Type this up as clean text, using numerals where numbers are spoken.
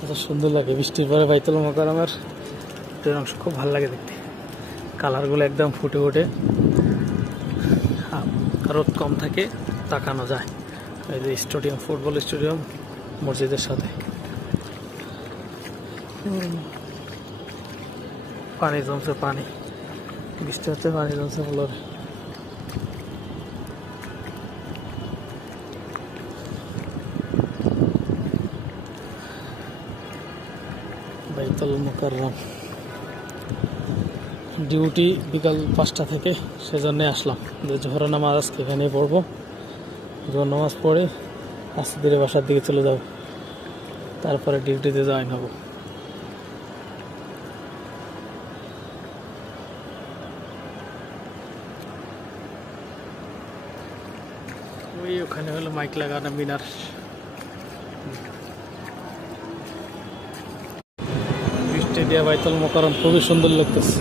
কত সুন্দর লাগে বৃষ্টির পরে বাইতুল মোকাররমের ভিতরের অংশ খুব ভালো লাগে দেখতে। কালারগুলো একদম ফুটে ওঠে, রোদ কম থাকে, তাকানো যায়। এই যে স্টেডিয়াম, ফুটবল স্টেডিয়াম মসজিদের সাথে। পানি জমছে, পানি বৃষ্টি হচ্ছে, পানি জমছে ফ্লোরে। বাইতুল মোকাররম ডিউটি বিকাল 5টা থেকে, সেজন্য আসলাম যে জোহর নামাজ আজকে এখানেই পড়বো। জোহর নামাজ পড়ে আস্তে ধীরে বাসার দিকে চলে যাব, তারপরে ডিউটিতে জয়েন হব। ওই ওখানে হলো মাইক লাগানো মিনার। বৃষ্টি দিয়ে বাইতুল মোকাররম খুবই সুন্দর লাগতেছে।